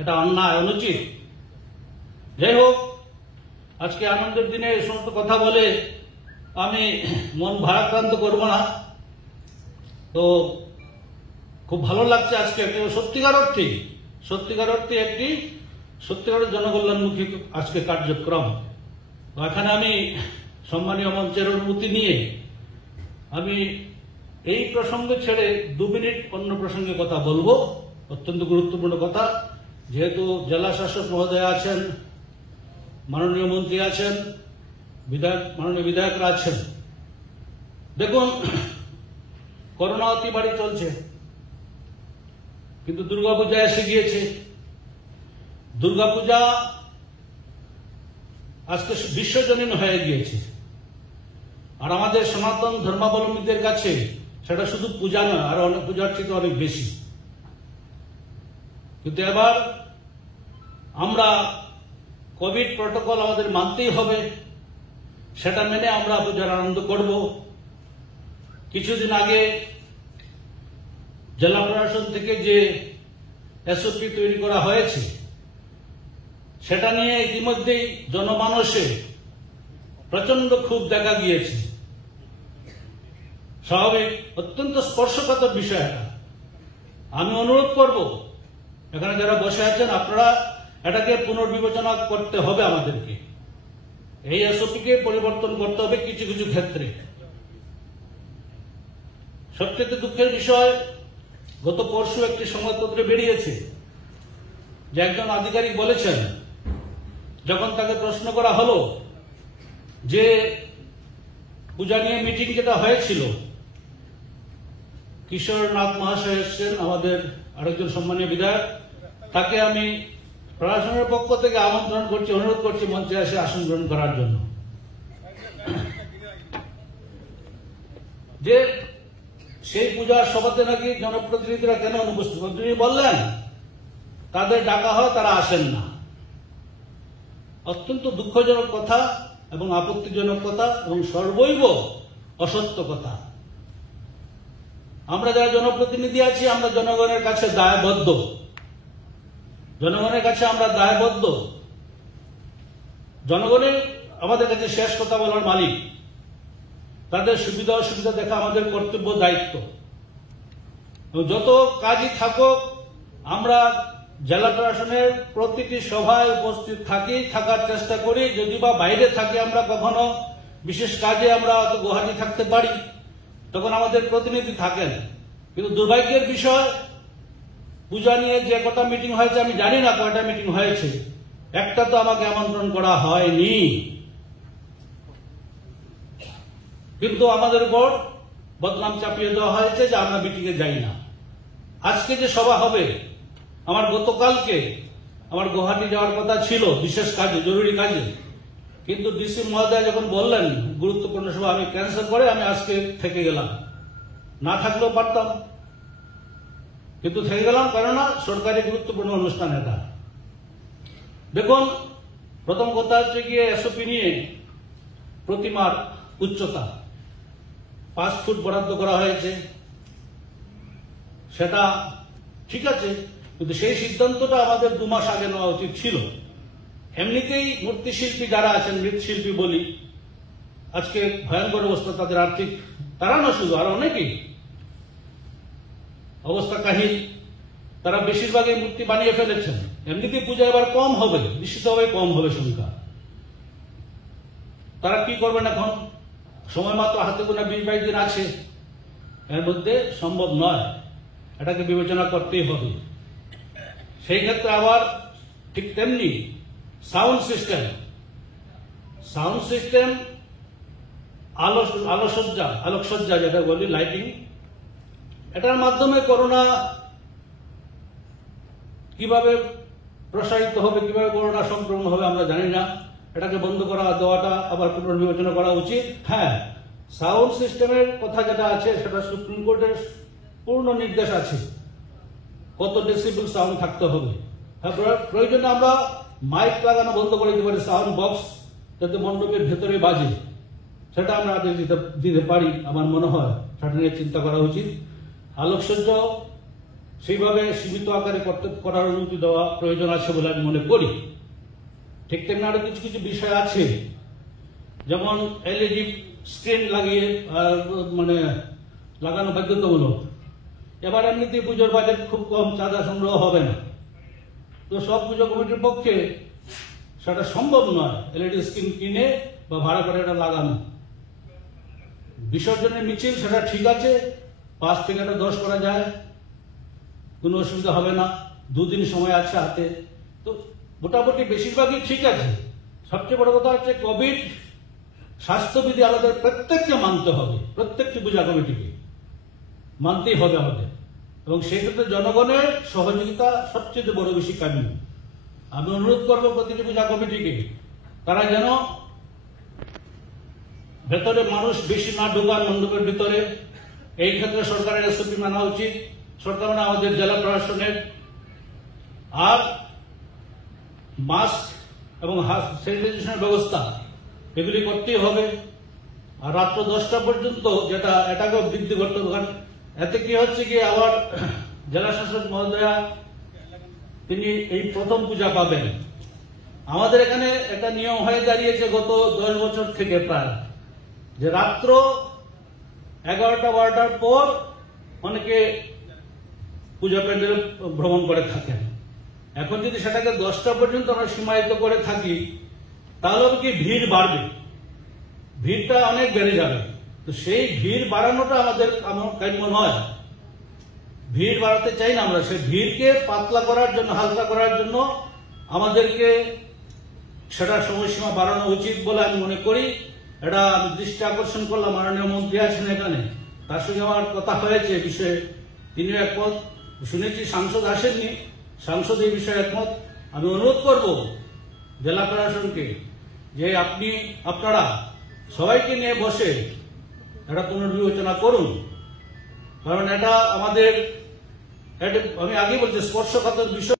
এটা অন্যায়, অনুচিত। যাই হোক, আজকে আনন্দের দিনে এই সমস্ত কথা বলে আমি মন ভারাক্রান্ত করব না। তো খুব ভালো লাগছে আজকে সত্যিকার অর্থে একটি সত্যিকার জনকল্যাণমুখী আজকে কার্যক্রম। এখানে আমি সম্মানীয় মঞ্চের অনুমতি নিয়ে আমি এই প্রসঙ্গ ছেড়ে 2 মিনিট অন্য প্রসঙ্গে কথা বলবো, অত্যন্ত গুরুত্বপূর্ণ কথা। যেহেতু জেলা শাসক মহোদয় আছেন, মাননীয় মন্ত্রী আছেন, মাননীয় বিধায়করা আছেন। দেখুন, করোনা অতিবাড়ি চলছে, কিন্তু দুর্গাপূজা এসে গিয়েছে। দুর্গাপূজা আজকে বিশ্বজনীন হয়ে গিয়েছে, আর আমাদের সনাতন ধর্মাবলম্বীদের কাছে সেটা শুধু পূজা নয়, আর অনেক পূজার থেকে অনেক বেশি। কিন্তু এবার আমরা কোভিড প্রটোকল আমাদের মানতেই হবে, সেটা মেনে আমরা পূজার আনন্দ করব। কিছুদিন আগে জেলা প্রশাসন থেকে যে এসওপি তৈরি করা হয়েছে, সেটা নিয়ে ইতিমধ্যেই জনমানসে প্রচন্ড ক্ষোভ দেখা গিয়েছে। স্বাভাবিক, অত্যন্ত স্পর্শকাতর বিষয় এটা। আমি অনুরোধ করব, এখানে যারা বসে আছেন আপনারা এটাকে পুনর্বিবেচনা করতে হবে। আমাদেরকে এই এসওপিকে পরিবর্তন করতে হবে কিছু কিছু ক্ষেত্রে। সবচেয়ে দুঃখের বিষয়, গত পরশু একটি সংবাদপত্রে বেরিয়েছে যে একজন আধিকারিক বলেছেন, যখন তাকে প্রশ্ন করা হলো যে পূজা নিয়ে মিটিং যেটা হয়েছিল, কিশোর নাথ মহাশয় এসছেন, আমাদের আরেকজন সম্মানীয় বিধায়ক, তাকে আমি প্রশাসনের পক্ষ থেকে আমন্ত্রণ করছি, অনুরোধ করছি মঞ্চে এসে আসন গ্রহণ করার জন্য। যে সেই পূজার সভাতে নাকি জনপ্রতিনিধিরা কেন অনুপস্থিত, তিনি বললেন তাদের ডাকা হয়, তারা আসেন না। অত্যন্ত দুঃখজনক কথা এবং আপত্তিজনক কথা এবং সর্বৈব অসত্য কথা। আমরা যারা জনপ্রতিনিধি আছি, আমরা জনগণের কাছে দায়বদ্ধ, জনগণের কাছে আমরা দায়বদ্ধ। জনগণের আমাদের কাছে শেষ কথা বলার মালিক। তাদের সুবিধা অসুবিধা দেখা আমাদের কর্তব্য, দায়িত্ব। যত কাজই থাকুক, আমরা জেলা প্রশাসনের প্রতিটি সভায় উপস্থিত থাকার চেষ্টা করি। যদি বা বাইরে থাকি, আমরা কখনো বিশেষ কাজে আমরা গুয়াহাটি থাকতে পারি, তখন আমাদের প্রতিনিধি থাকেন। কিন্তু দুর্ভাগ্যের বিষয়, পূজা নিয়ে যে কটা মিটিং হয়েছে, আমি জানি না কয়টা মিটিং হয়েছে, একটা তো আমাকে আমন্ত্রণ করা হয়নি। কিন্তু আমাদের উপর বদনাম চাপিয়ে দেওয়া হয়েছে যে আমরা মিটিংয়ে যাই না। আজকে যে সভা হবে, আমার গতকালকে আমার গুয়াহাটি যাওয়ার কথা ছিল বিশেষ কাজে, জরুরি কাজে, কিন্তু ডিসি মহোদয় যখন বললেন গুরুত্বপূর্ণ সভা, আমি ক্যান্সেল করে আমি আজকে থেকে গেলাম। না থাকলেও পারতাম, কিন্তু থেকে গেলাম, কেননা সরকারি গুরুত্বপূর্ণ অনুষ্ঠান এটা। দেখুন, প্রথম কথা হচ্ছে গিয়ে এসওপি নিয়ে প্রতিমার উচ্চতা 5 ফুট বরাদ্দ করা হয়েছে, সেটা ঠিক আছে, কিন্তু সেই সিদ্ধান্তটা আমাদের 2 মাস আগে নেওয়া উচিত ছিল। এমনিতেই মূর্তিশিল্পী যারা আছেন, মৃৎশিল্পী বলি, আজকে ভয়ঙ্কর অবস্থা তাদের আর্থিক, তারা না শুধু, আর অনেকেই অবস্থা কাহিল। তারা বেশিরভাগই মূর্তি বানিয়ে ফেলেছেন। এমনিতেই পূজা এবার কম হবে, নিশ্চিতভাবে কম হবে সংখ্যা। তারা কি করবেন এখন? সময় মাত্র হাতে গোনা 20-22 দিন আছে, এর মধ্যে সম্ভব নয়, এটাকে বিবেচনা করতেই হবে। সেই ক্ষেত্রে আবার ঠিক তেমনি সাউন্ড সিস্টেম, আলোকসজ্জা যেটা বলি, লাইটিং, এটার মাধ্যমে করোনা কিভাবে প্রসারিত হবে, কিভাবে করোনা সংক্রমণ হবে আমরা জানি না। এটাকে বন্ধ করা দেওয়াটা আবার পুনর্বিবেচনা করা উচিত। হ্যাঁ, সাউন্ড সিস্টেমের কথা যেটা আছে, সেটা সুপ্রিম কোর্টের পূর্ণ নির্দেশ আছে কত ডেসিবেল সাউন্ড থাকতে হবে। হ্যাঁ, প্রয়োজনে আমরা মাইক লাগানো বন্ধ করে দিতে পারি, সাউন্ড বক্স যাতে মণ্ডপের ভেতরে বাজে, সেটা আমরা আদেশ দিতে পারি। আমার মনে হয় সেটা নিয়ে চিন্তা করা উচিত। আলোকসজ্জা সেইভাবে সীমিত আকারে করার অনুমতি দেওয়া প্রয়োজন আছে বলে আমি মনে করি। ঠিক তেমনি আরো কিছু কিছু বিষয় আছে, যেমন এলইডি স্ক্রিন লাগিয়ে লাগানো বাধ্যতামূলক। এবার এমনিতে পুজোর বাজেট খুব কম, চাঁদা সংগ্রহ হবে না, তো সব পুজো কমিটির পক্ষে সেটা সম্ভব নয় এলইডি স্ক্রিন কিনে বা ভাড়া করে এটা লাগানো। বিসর্জনের মিছিল সেটা ঠিক আছে, 5 থেকে 10 করা যায়, কোনো অসুবিধা হবে না, 2 দিন সময় আছে হাতে, তো মোটামুটি বেশিরভাগই ঠিক আছে। সবচেয়ে বড় কথা হচ্ছে কোভিড স্বাস্থ্যবিধি আমাদের প্রত্যেককে মানতে হবে, প্রত্যেকটি পূজা কমিটিকে মানতেই হবে আমাদের, এবং সেই ক্ষেত্রে জনগণের সহযোগিতা সবচেয়ে বড় বেশি কাম্য। আমি অনুরোধ করবো প্রতিটি পূজা কমিটিকে তারা যেন ভেতরে মানুষ বেশি না ঢোকান মণ্ডপের ভিতরে। এই ক্ষেত্রে সরকারের এসওপি মানা উচিত, সরকার মানে আমাদের জেলা প্রশাসনের। আর মাস্ক এবং স্যানিটাইজেশনের ব্যবস্থা এগুলি করতেই হবে। আর রাত্র 10টা পর্যন্ত যেটা এটাকেও বৃদ্ধি করতে হবে, কারণ এতে কি হচ্ছে কি আবার জেলা শাসক মহোদয়া তিনি এই প্রথম পূজা পাবেন। আমাদের এখানে একটা নিয়ম হয়ে দাঁড়িয়েছে গত 10 বছর থেকে প্রায়, যে রাত্র 11টা-12টার পর অনেকে পূজা প্যান্ডেল ভ্রমণ করে থাকেন। এখন যদি সেটাকে 10টা পর্যন্ত আমরা সীমায়িত করে থাকি, তাহলে কি ভিড় বাড়বে, ভিড়টা অনেক বেড়ে যাবে। তো সেই ভিড় বাড়ানোটা আমার কাম্য নয়, ভিড় বাড়াতে চাই না আমরা। সেই ভিড়কে পাতলা করার জন্য, হালকা করার জন্য আমাদেরকে সেটার সময়সীমা বাড়ানো উচিত বলে আমি মনে করি। এটা আমি দৃষ্টি আকর্ষণ করলাম, মাননীয় মন্ত্রী আছেন এখানে, তার সঙ্গে আমার কথা হয়েছে বিষয়ে, তিনিও একমত। শুনেছি সাংসদ আসেননি, সাংসদ এই বিষয়ে একমত। আমি অনুরোধ করব জেলা প্রশাসনকে যে আপনারা সবাইকে নিয়ে বসে এটা পুনর্বিবেচনা করুন, কারণ এটা আমাদের, আমি আগেই বলছি, স্পর্শকাতর বিষয়।